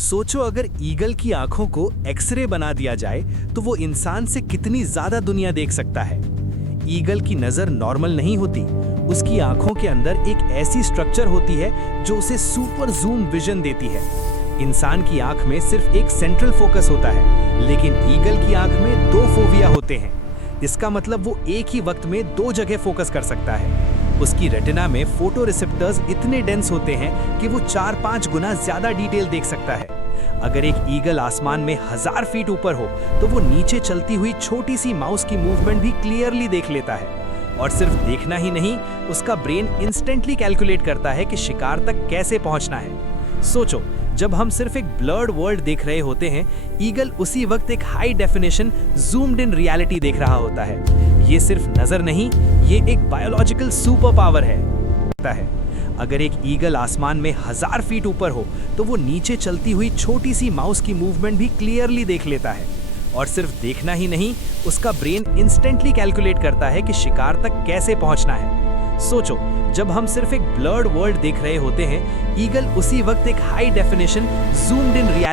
सोचो अगर ईगल की आंखों को एक्सरे बना दिया जाए तो वो इंसान से कितनी ज्यादा दुनिया देख सकता है। ईगल की नजर नॉर्मल नहीं होती, उसकी आंखों के अंदर एक ऐसी स्ट्रक्चर होती है जो उसे सुपर जूम विजन देती है। इंसान की आंख में सिर्फ एक सेंट्रल फोकस होता है, लेकिन ईगल की आंख में दो फोविया होते हैं। इसका मतलब वो एक ही वक्त में दो जगह फोकस कर सकता है। उसकी रेटिना में फोटो रिसेप्टर्स इतने डेंस होते हैं कि वो 4-5 गुना ज्यादा डिटेल देख सकता है। अगर एक ईगल आसमान में 1000 फीट ऊपर हो तो वो नीचे चलती हुई छोटी सी माउस की मूवमेंट भी क्लियरली देख लेता है। और सिर्फ देखना ही नहीं, उसका ब्रेन इंस्टेंटली कैलकुलेट करता है कि शिकार तक कैसे पहुंचना है। सोचो, जब हम सिर्फ एक ब्लर्ड वर्ल्ड देख रहे होते हैं, ईगल उसी वक्त एक high definition zoomed in reality देख रहा होता है। ये सिर्फ नजर नहीं, ये एक बायोलॉजिकल सुपर पावर है। अगर एक ईगल आसमान में 1000 फीट ऊपर हो तो वो नीचे चलती हुई छोटी सी माउस की मूवमेंट भी क्लियरली देख लेता है। और सिर्फ देखना ही नहीं, उसका ब्रेन इंस्टेंटली कैलकुलेट करता है कि शिकार तक कैसे पहुंचना है। सोचो, जब हम सिर्फ एक ब्लर्ड वर्ल्ड देख रहे होते हैं, ईगल उसी वक्त एक high definition zoomed in reality